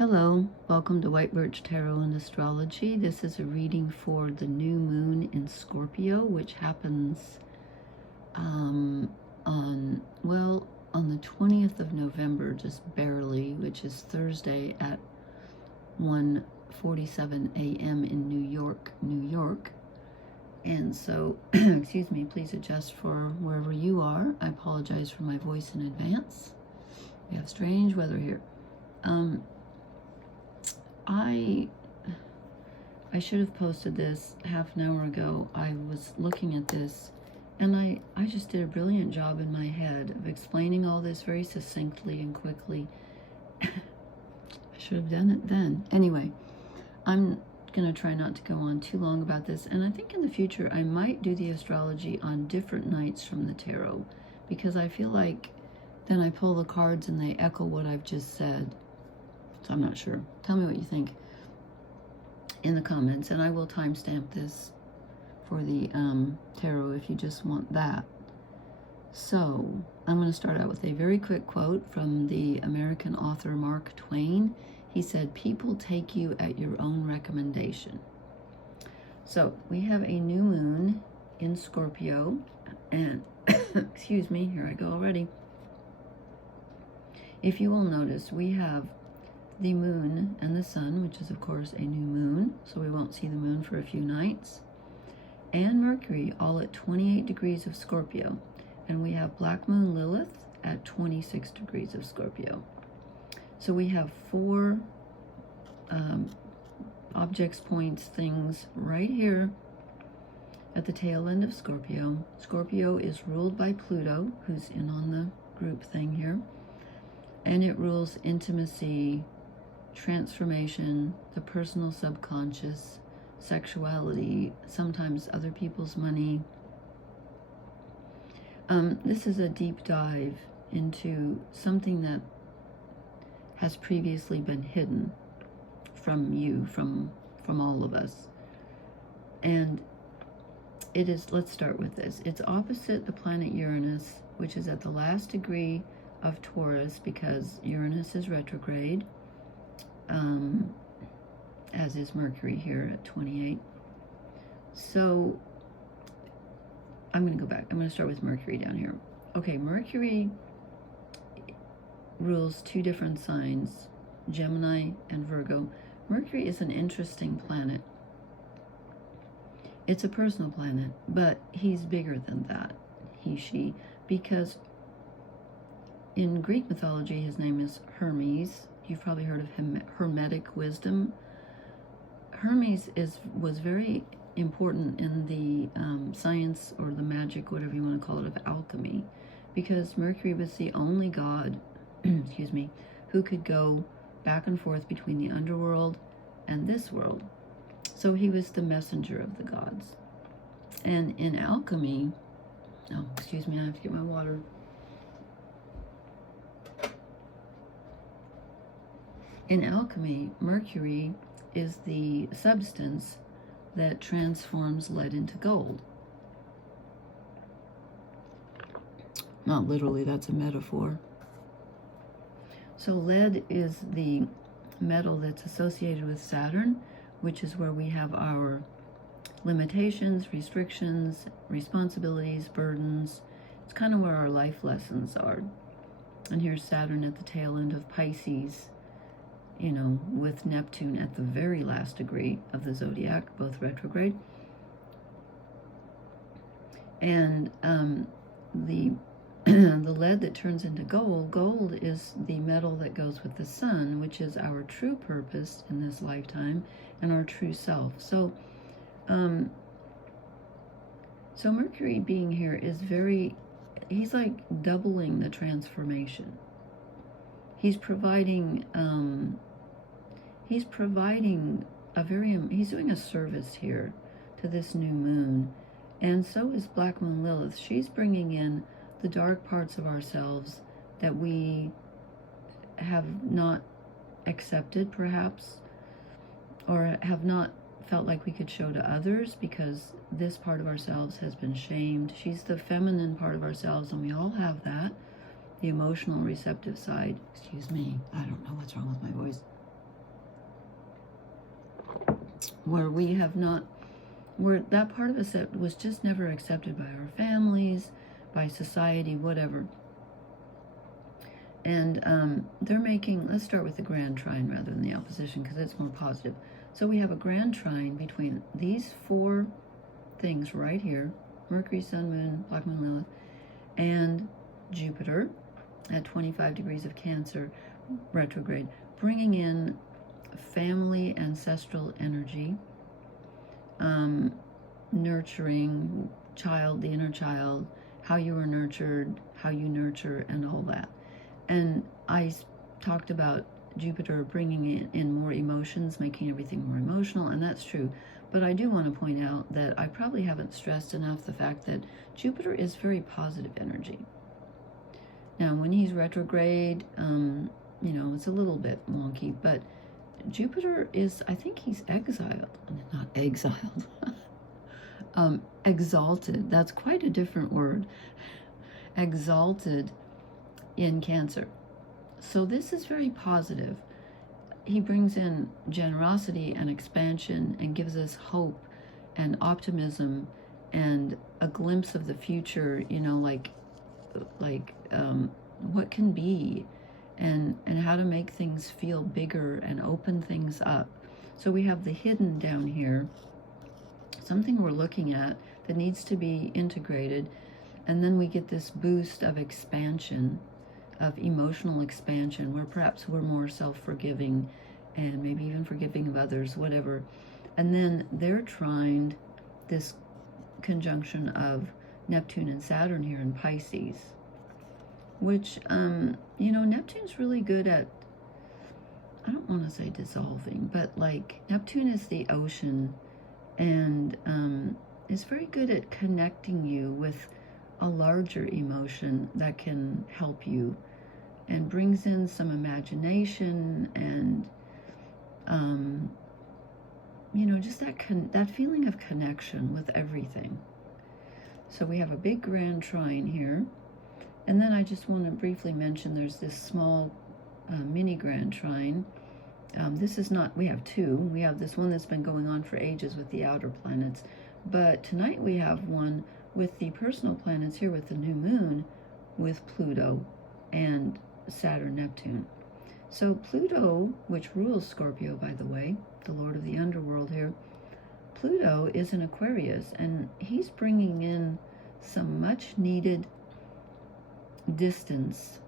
Hello, welcome to White Birch Tarot and Astrology. This is a reading for the new moon in Scorpio, which happens on the 20th of November, just barely, which is Thursday at 1:47 a.m. in New York. And so, excuse me, please adjust for wherever you are. I apologize for my voice in advance. We have strange weather here. I should have posted this half an hour ago. I was looking at this and I just did a brilliant job in my head of explaining all this very succinctly and quickly. I should have done it then. Anyway, I'm going to try not to go on too long about this, and I think in the future I might do the astrology on different nights from the tarot, because I feel like then I pull the cards and they echo what I've just said. So I'm not sure. Tell me what you think in the comments, and I will timestamp this for the tarot if you just want that. So I'm going to start out with a very quick quote from the American author Mark Twain. He said, "People take you at your own recommendation." So we have a new moon in Scorpio, and excuse me, here I go already. If you will notice, we have the moon and the sun, which is of course a new moon, so we won't see the moon for a few nights, and Mercury all at 28 degrees of Scorpio, and we have black moon Lilith at 26 degrees of Scorpio. So we have four objects, points, things right here at the tail end of Scorpio. Scorpio is ruled by Pluto, who's in on the group thing here, and it rules intimacy, transformation, the personal subconscious, sexuality, sometimes other people's money. This is a deep dive into something that has previously been hidden from you, from all of us. And it is, let's start with this. It's opposite the planet Uranus, which is at the last degree of Taurus, because Uranus is retrograde, as is Mercury here at 28. So I'm going to go back. I'm going to start with Mercury down here. Okay, Mercury rules two different signs, Gemini and Virgo. Mercury is an interesting planet. It's a personal planet, but he's bigger than that, he, she, because in Greek mythology his name is Hermes. You've probably heard of Hermetic wisdom. Hermes was very important in the science, or the magic, whatever you want to call it, of alchemy, because Mercury was the only god excuse me, who could go back and forth between the underworld and this world. So he was the messenger of the gods. And in alchemy, oh, excuse me, I have to get my water. In alchemy, Mercury is the substance that transforms lead into gold. Not literally, that's a metaphor. So lead is the metal that's associated with Saturn, which is where we have our limitations, restrictions, responsibilities, burdens. It's kind of where our life lessons are. And here's Saturn at the tail end of Pisces, you know, with Neptune at the very last degree of the zodiac, both retrograde. And the lead that turns into gold, gold is the metal that goes with the sun, which is our true purpose in this lifetime and our true self. So so Mercury being here is he's like doubling the transformation. He's providing he's doing a service here to this new moon. And so is Black Moon Lilith. She's bringing in the dark parts of ourselves that we have not accepted, perhaps, or have not felt like we could show to others, because this part of ourselves has been shamed. She's the feminine part of ourselves, and we all have that, the emotional receptive side. Excuse me, I don't know what's wrong with my voice. where we have not, where that part of us that was just never accepted by our families, by society, whatever. And they're making, let's start with the grand trine rather than the opposition, because it's more positive. So we have a grand trine between these four things right here, Mercury, Sun, Moon, Black Moon, Lilith, and Jupiter at 25 degrees of Cancer, retrograde, bringing in family, ancestral energy, nurturing child, the inner child, how you were nurtured, how you nurture, and all that. And I talked about Jupiter bringing in more emotions, making everything more emotional, and that's true. But I do want to point out that I probably haven't stressed enough the fact that Jupiter is very positive energy. Now, when he's retrograde, it's a little bit wonky, but Jupiter is, I think he's exiled, not exiled, exalted. That's quite a different word. Exalted in Cancer. So this is very positive. He brings in generosity and expansion and gives us hope and optimism and a glimpse of the future, what can be, and how to make things feel bigger and open things up. So we have the hidden down here, something we're looking at that needs to be integrated, and then we get this boost of expansion, of emotional expansion, where perhaps we're more self-forgiving and maybe even forgiving of others, whatever. And then they're trined this conjunction of Neptune and Saturn here in Pisces, which, Neptune's really good at, I don't want to say dissolving, but like Neptune is the ocean and is very good at connecting you with a larger emotion that can help you and brings in some imagination and, just that feeling of connection with everything. So we have a big grand trine here. And then I just want to briefly mention there's this small mini grand trine. This is not, we have two. We have this one that's been going on for ages with the outer planets. But tonight we have one with the personal planets here with the new moon, with Pluto and Saturn, Neptune. So Pluto, which rules Scorpio, by the way, the lord of the underworld here, Pluto is in Aquarius, and he's bringing in some much needed distance,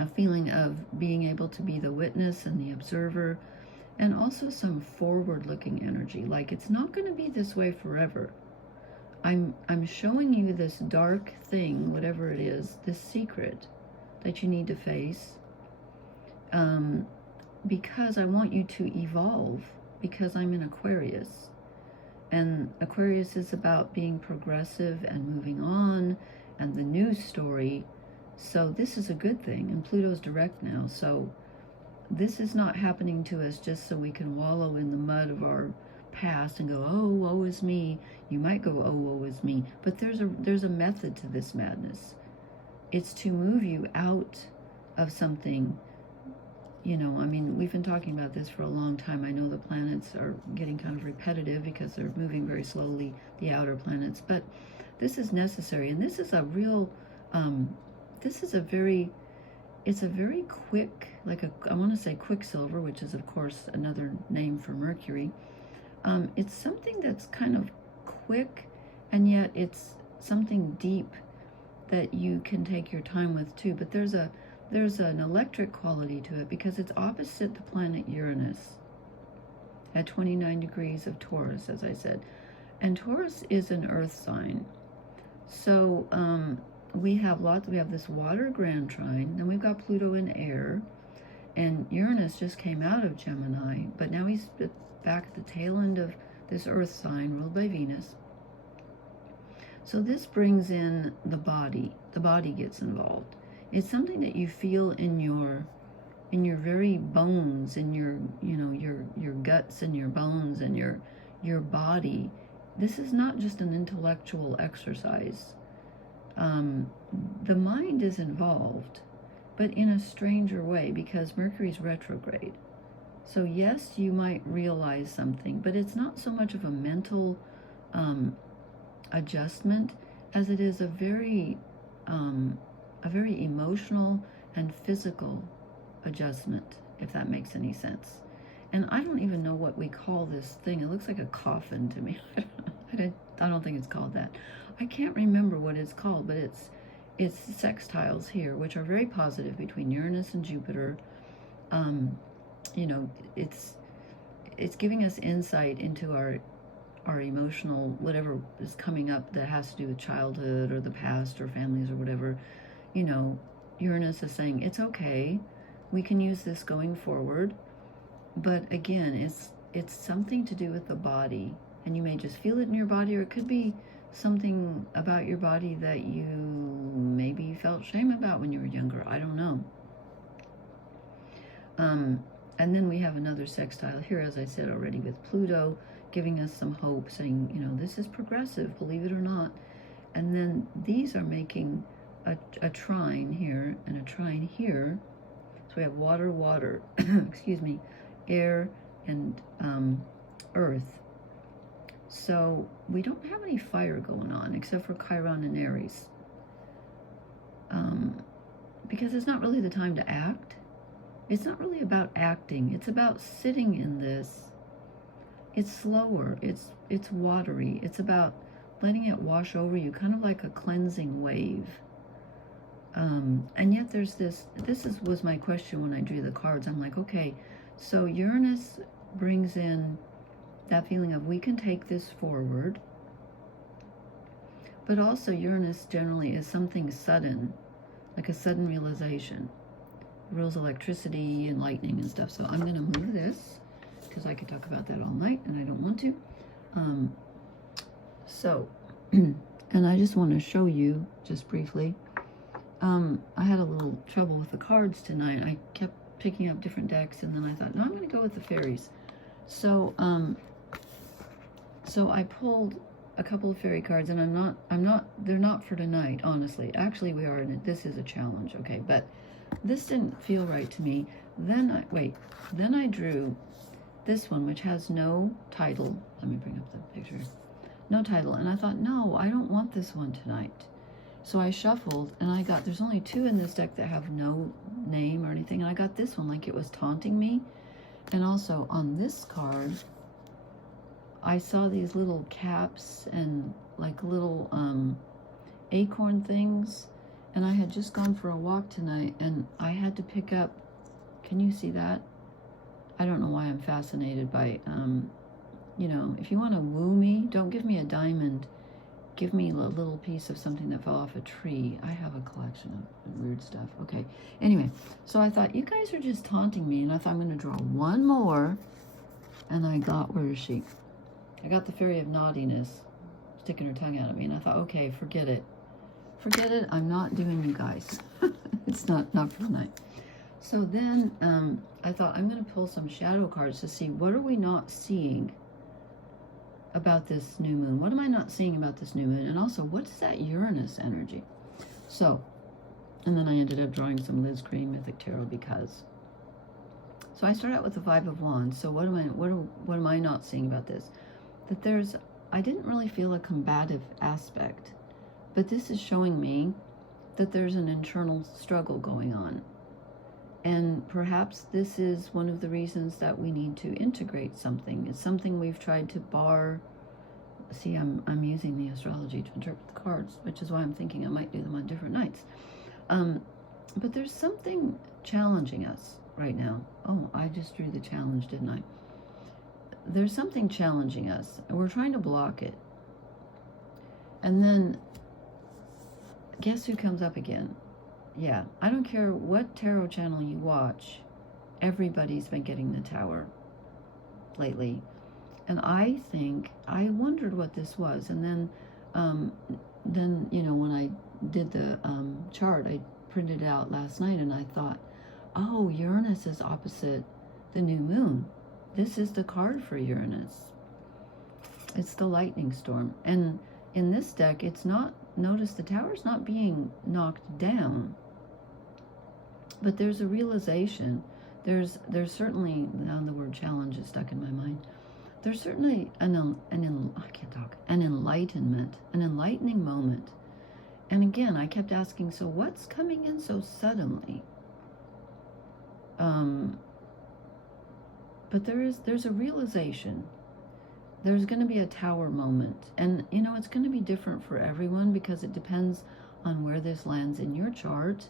a feeling of being able to be the witness and the observer, and also some forward-looking energy, like it's not going to be this way forever. I'm showing you this dark thing, whatever it is, this secret that you need to face, because I want you to evolve, because I'm in Aquarius. And Aquarius is about being progressive and moving on, and the news story. So this is a good thing, and Pluto's direct now. So this is not happening to us just so we can wallow in the mud of our past and go, oh, woe is me. You might go, oh, woe is me. But there's a method to this madness. It's to move you out of something. We've been talking about this for a long time. I know the planets are getting kind of repetitive because they're moving very slowly, the outer planets. But this is necessary. And this is a real, it's a very quick, I want to say Quicksilver, which is, of course, another name for Mercury. It's something that's kind of quick, and yet it's something deep that you can take your time with too. But there's an electric quality to it because it's opposite the planet Uranus at 29 degrees of Taurus, as I said. And Taurus is an earth sign. So we have this water grand trine, then we've got Pluto in air, and Uranus just came out of Gemini, but now he's back at the tail end of this earth sign ruled by Venus. So this brings in the body. The body gets involved. It's something that you feel in your very bones, in your guts and your bones and your body. This is not just an intellectual exercise. The mind is involved, but in a stranger way because Mercury's retrograde. So yes, you might realize something, but it's not so much of a mental adjustment as it is a very emotional and physical adjustment, if that makes any sense. And I don't even know what we call this thing. It looks like a coffin to me. I don't think it's called that. I can't remember what it's called, but it's sextiles here, which are very positive between Uranus and Jupiter. You know, it's giving us insight into our emotional, whatever is coming up that has to do with childhood or the past or families or whatever. You know, Uranus is saying it's okay, we can use this going forward. But again, it's something to do with the body, and you may just feel it in your body, or it could be something about your body that you maybe felt shame about when you were younger. I don't know. And then we have another sextile here, as I said already, with Pluto, giving us some hope, saying, you know, this is progressive, believe it or not. And then these are making a trine here and a trine here. So we have water, water, excuse me, air, and earth. So we don't have any fire going on except for Chiron and Aries. Because it's not really the time to act. It's not really about acting. It's about sitting in this. It's slower. It's watery. It's about letting it wash over you, kind of like a cleansing wave. And yet there's this was my question when I drew the cards. I'm like, okay, so Uranus brings in that feeling of we can take this forward, but also Uranus generally is something sudden, like a sudden realization. Rules electricity and lightning and stuff. So I'm going to move this because I could talk about that all night and I don't want to. And I just want to show you just briefly. I had a little trouble with the cards tonight. I kept picking up different decks, and then I thought, no, I'm going to go with the fairies. So I pulled a couple of fairy cards, and they're not for tonight, honestly. Actually, this is a challenge, okay, but this didn't feel right to me. Then I drew this one, which has no title. Let me bring up the picture. No title, and I thought, no, I don't want this one tonight. So I shuffled, and there's only two in this deck that have no name or anything, and I got this one like it was taunting me. And also on this card, I saw these little caps and like little acorn things, and I had just gone for a walk tonight, and I had to pick up, can you see that? I don't know why I'm fascinated by, you know, if you want to woo me, don't give me a diamond. Give me a little piece of something that fell off a tree. I have a collection of weird stuff. Okay. Anyway, so I thought, you guys are just taunting me. And I thought, I'm going to draw one more. And I got, where is she? I got the Fairy of Naughtiness sticking her tongue out at me. And I thought, okay, forget it. Forget it. I'm not doing you guys. It's not for tonight. So then I thought, I'm going to pull some shadow cards to see what are we not seeing about this new moon. What am I not seeing about this new moon? And also, what's that Uranus energy? So, and then I ended up drawing some Liz Green Mythic Tarot because. So I start out with the Five of Wands. So what am I not seeing about this? That I didn't really feel a combative aspect, but this is showing me that there's an internal struggle going on. And perhaps this is one of the reasons that we need to integrate something. It's something we've tried to bar. See, I'm using the astrology to interpret the cards, which is why I'm thinking I might do them on different nights. But there's something challenging us right now. Oh, I just drew the challenge, didn't I? There's something challenging us, and we're trying to block it. And then, guess who comes up again? Yeah, I don't care what tarot channel you watch, everybody's been getting the Tower lately. And I wondered what this was. And then you know, when I did the chart, I printed out last night, and I thought, oh, Uranus is opposite the new moon. This is the card for Uranus. It's the lightning storm. And in this deck, it's not, notice the Tower's not being knocked down. But there's a realization There's certainly, now the word challenge is stuck in my mind. There's certainly an enlightenment, an enlightening moment. And again, I kept asking, so what's coming in so suddenly? But there's a realization. There's going to be a tower moment. And, it's going to be different for everyone because it depends on where this lands in your chart,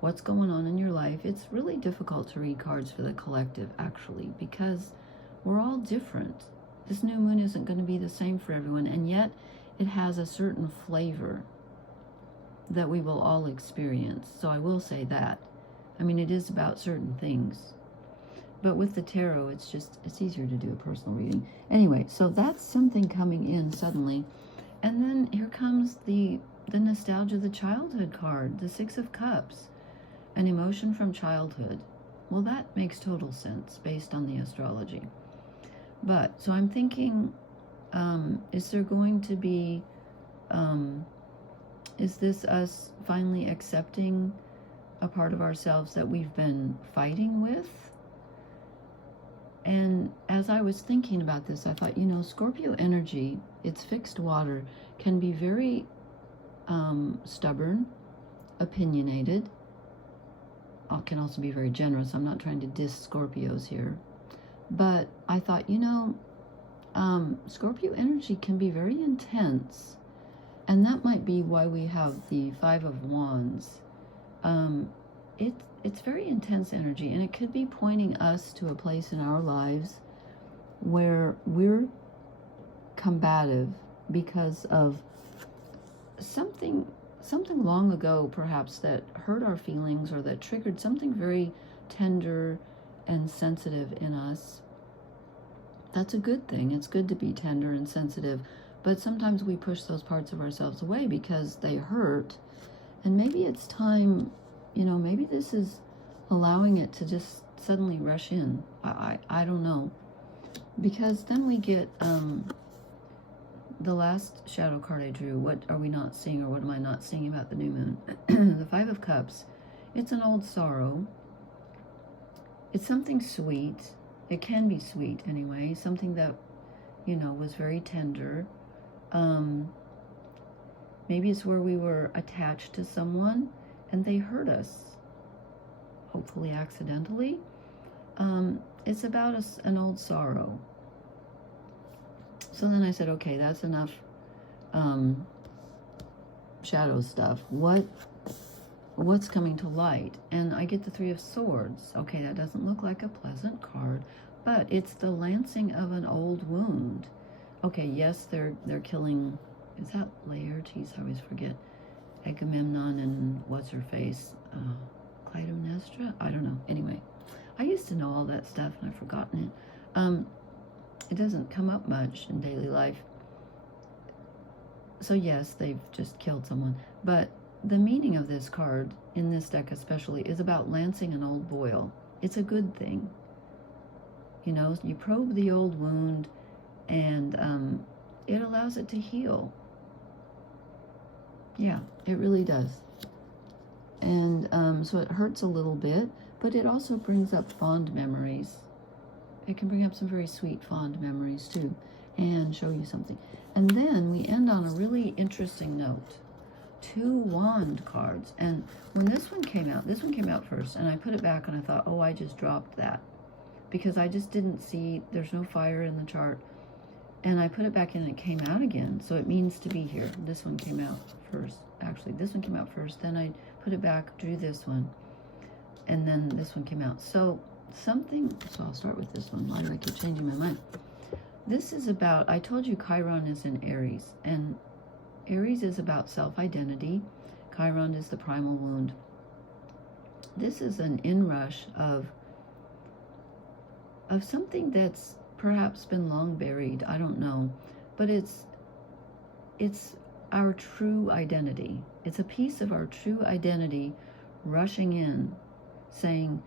what's going on in your life. It's really difficult to read cards for the collective, actually, because we're all different. This new moon isn't going to be the same for everyone, and yet it has a certain flavor that we will all experience. So I will say that. I mean, it is about certain things. But with the tarot, it's easier to do a personal reading. Anyway, so that's something coming in suddenly. And then here comes the nostalgia, the childhood card, the Six of Cups, an emotion from childhood. Well, that makes total sense based on the astrology. But, so I'm thinking, is there going to be, is this us finally accepting a part of ourselves that we've been fighting with? And as I was thinking about this, I thought, Scorpio energy, it's fixed water, can be very stubborn, opinionated. Can also be very generous. I'm not trying to diss Scorpios here. But I thought, Scorpio energy can be very intense. And that might be why we have the Five of Wands. It's very intense energy, and it could be pointing us to a place in our lives where we're combative because of something long ago, perhaps, that hurt our feelings or that triggered something very tender and sensitive in us. That's a good thing. It's good to be tender and sensitive, but sometimes we push those parts of ourselves away because they hurt. And maybe it's time, maybe this is allowing it to just suddenly rush in. I don't know. Because then we get the last shadow card I drew. What are we not seeing, or what am I not seeing about the new moon? The Five of Cups. It's an old sorrow. It's something sweet. It can be sweet anyway. Something that, was very tender. Maybe it's where we were attached to someone and they hurt us, hopefully accidentally. It's about an old sorrow. So then I said, okay, that's enough shadow stuff. What's coming to light? And I get the Three of Swords. Okay, that doesn't look like a pleasant card, but it's the lancing of an old wound. Okay, yes, they're killing. Is that Lair? Geez, I always forget. Agamemnon and what's her face? Clytemnestra? I don't know. Anyway, I used to know all that stuff and I've forgotten it. It doesn't come up much in daily life. So yes, they've just killed someone. But the meaning of this card, in this deck especially, is about lancing an old boil. It's a good thing. You probe the old wound and it allows it to heal. Yeah, it really does. And so it hurts a little bit, but it also brings up fond memories. It can bring up some very sweet, fond memories too, and show you something. And then we end on a really interesting note. 2 wand cards. And when this one came out first, and I put it back and I thought, oh, I just dropped that. Because I just didn't see, there's no fire in the chart. And I put it back in and it came out again. So it means to be here. This one came out first. Actually, this one came out first. Then I put it back, drew this one. And then this one came out. So I'll start with this one. Why do I keep changing my mind? This is about, I told you Chiron is in Aries. And Aries is about self-identity. Chiron is the primal wound. This is an inrush of something that's perhaps been long buried. I don't know. But it's our true identity. It's a piece of our true identity rushing in, saying,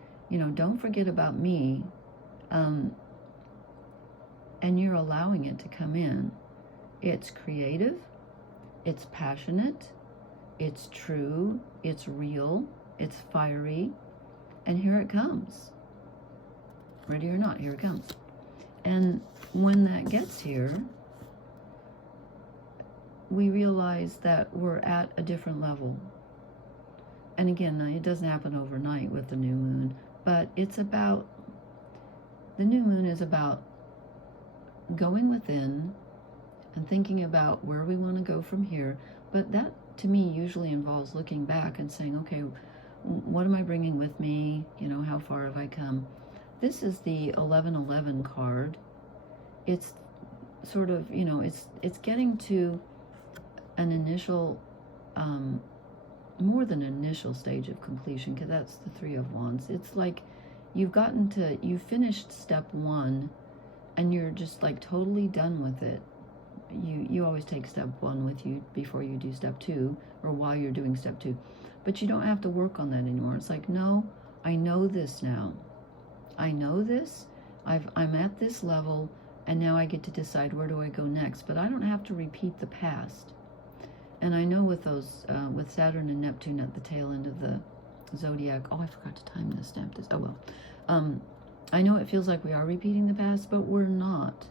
don't forget about me. And you're allowing it to come in. It's creative. It's passionate. It's true. It's real. It's fiery. And here it comes. Ready or not, here it comes. And when that gets here, we realize that we're at a different level. And again, it doesn't happen overnight with the new moon, but it's about, the new moon is about going within and thinking about where we want to go from here. But that, to me, usually involves looking back and saying, okay, what am I bringing with me? You know, how far have I come? This is the 1111 card. It's sort of, you know, it's getting to an initial, more than initial stage of completion, because that's the Three of Wands. It's like you've finished step one and you're just like totally done with it. You always take step one with you before you do step two, or while you're doing step two, but you don't have to work on that anymore. It's like, no, I know this now. I know this. I'm at this level, and now I get to decide where do I go next. But I don't have to repeat the past. And I know with those, with Saturn and Neptune at the tail end of the zodiac. Oh, I forgot to time this, stamp this. Oh well. I know it feels like we are repeating the past, but we're not.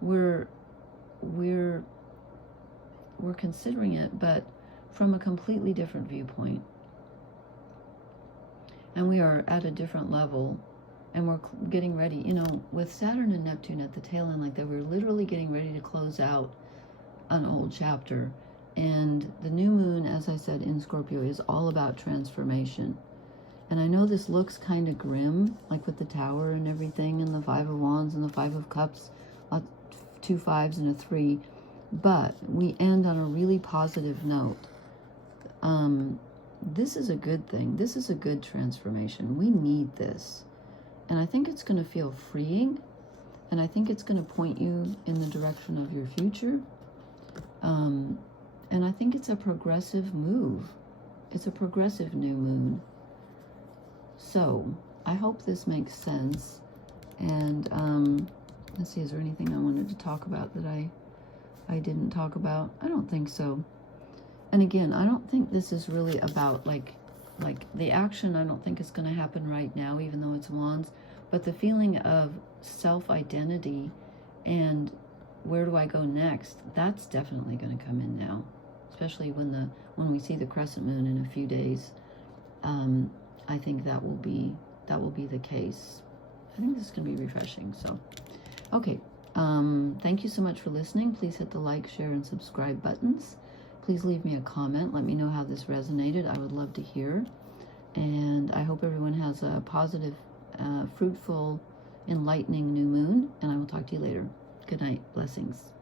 We're considering it, but from a completely different viewpoint. And we are at a different level, and we're getting ready, you know, with Saturn and Neptune at the tail end like that, we're literally getting ready to close out an old chapter. And the new moon, as I said, in Scorpio is all about transformation. And I know this looks kind of grim, like with the Tower and everything, and the Five of Wands and the Five of Cups, 2 5s and a 3, but we end on a really positive note. This is a good thing. This is a good transformation. We need this. And I think it's going to feel freeing, and I think it's going to point you in the direction of your future. And I think it's a progressive move. It's a progressive new moon. So I hope this makes sense. And let's see, is there anything I wanted to talk about that I didn't talk about? I don't think so. And again, I don't think this is really about like the action. I don't think it's going to happen right now, even though it's Wands. But the feeling of self-identity and where do I go next, that's definitely going to come in now, especially when we see the crescent moon in a few days. I think that will be the case. I think this is going to be refreshing. So, okay. Thank you so much for listening. Please hit the like, share, and subscribe buttons. Please leave me a comment. Let me know how this resonated. I would love to hear. And I hope everyone has a positive, fruitful, enlightening new moon. And I will talk to you later. Good night. Blessings.